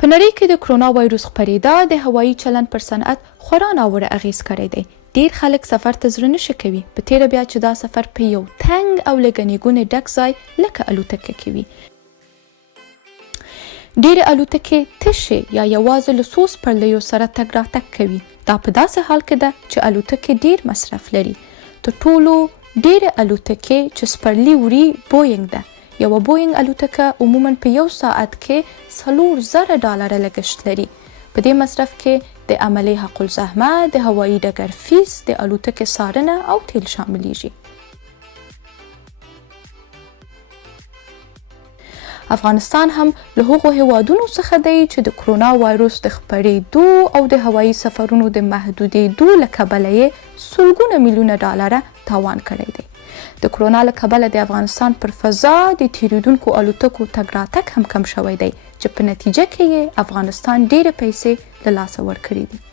په نړۍ کې د کرونا وایروس خپرېدا د هوایي چلند پر صنعت خورا ناوړه اغېز کړی دی. ډېر خلک سفر ته زړه نشي کوي، په تېره بیا چې دا سفر په یو تنګ او له ګڼې ګوڼې ډک ځای لکه الوتکه کې وي. ډېرې الوتکې تشې یا یوازې له څو سپرلیو سره تګ راتګ کوي. دا په داسې حال کې ده چې الوتکې ډېر مصرف لري. تر ټولو ډېرې الوتکې چې سپرلي وړي بوینګ ده. یوه بوینګ الوتکه عموماً په یو ساعت کې $4,000 لګښت لري. په دې مصرف کې د عملي حق الزحمه، د هوایي ډګر فیس، د الوتکې څارنه او تیل شاملیږي. افغانستان هم له هغو هیوادونو څخه دی چې د کرونا وایروس د خپرېدو او د هوایي سفرونو د محدودېدو له کبله یې سلګونه میلیونه ډالره تاوان کړی دی. د کرونا له کبله د افغانستان پر فضا د تیریدونکو الوتکو تګ راتګ هم کم شوی دی چې په نتیجه کې یې افغانستان ډېرې پیسې له لاسه ورکړي دي.